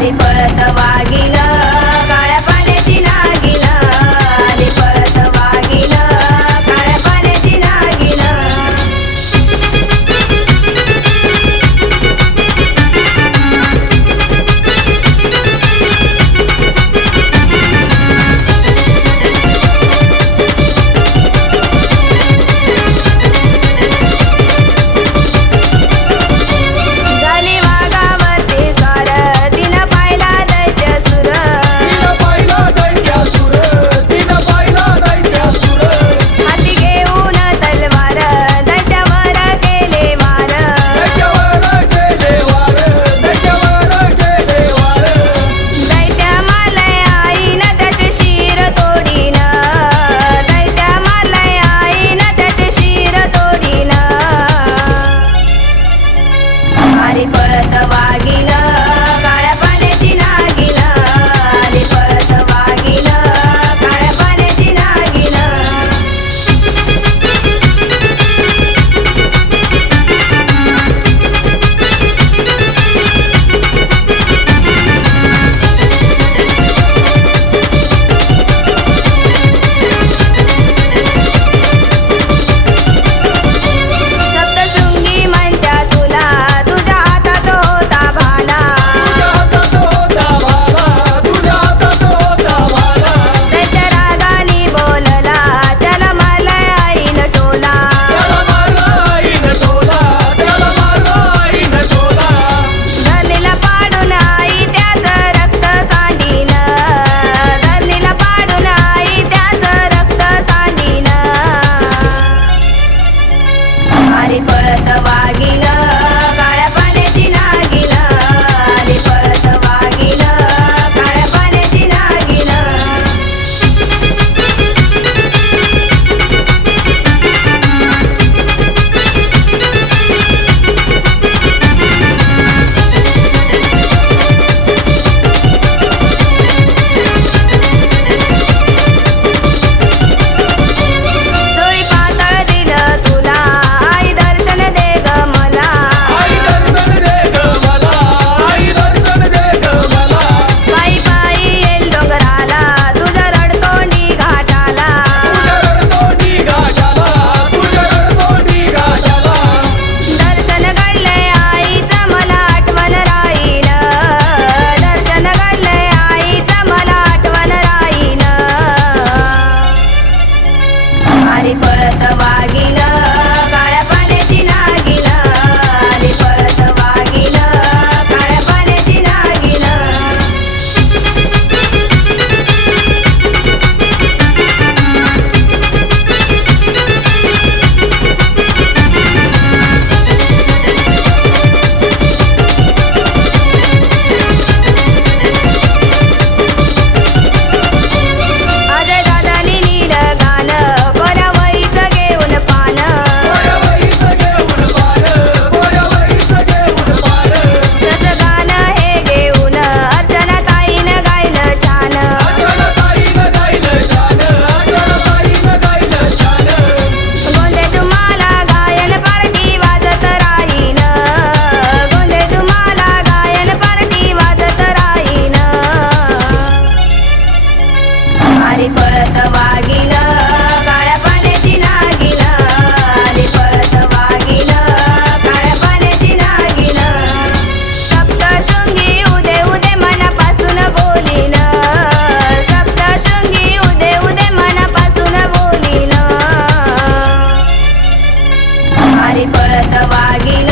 आली पळत वाघीण काळ्या पाण्याची नागिन आली पळत वाघीण काळ्या पाण्याची नागिन झाली वाघावरती स्वार तिनं पाहिला दैत्यासुर हाती घेऊन तलवार दैत्यावर केले वार दैत्या मारलंय आईनं त्याचे शिर तोडीन दैत्या मारलंय आईनं त्याचे शिर तोडीन आली पळत वाघीण काळ्या पाण्याची नागिन आली पळत वाघीण काळ्या पाण्याची नागिन सप्तशृंगी म्हणत्या तुला तुझ्या हातात होता भाला दैत्य रागानी बोलला त्याला मारलाय आईनं टोला धरणीला पाडून आई त्याचं रक्त सांडीन धरणीला पाडून आई त्याचं रक्त सांडीन आली पळत वाघीण काळ्या पाण्याची नागिन आली पळत वाघीण काळ्या पाण्याची नागिन चोळी पातळ दिलं तुला आई दर्शन दे ग मला पायी पायी येईल डोंगराला तुझा रडतोंडी घाटाला दर्शन घडलंय आईचं मला आठवण राहीन दर्शन घडलंय आईचं मला आठवण राहीन आली पळत वाघीण काळ्या पाण्याची नागिन आली पळत वाघीण काळ्या पाण्याची नागिन अजय दादानी नील गाणं कोऱ्या वहीचं घेऊन पान त्याचं गाणं हे घेऊन अर्चना ताईनं गायलं छान गोंधे तुम्हाला गायन पार्टी वाजत राहीन गोंधे तुम्हाला गायन पार्टी वाजत राहीन आली पळत वाघीण काळ्या पाण्याची नागिन आली पळत वाघीण काळ्या पाण्याची नागिन सप्तशृंगी उदे उदे मनापासून बोलीन सप्तशृंगी उदे उदे मनापासून बोलीन आली पळत वाघीण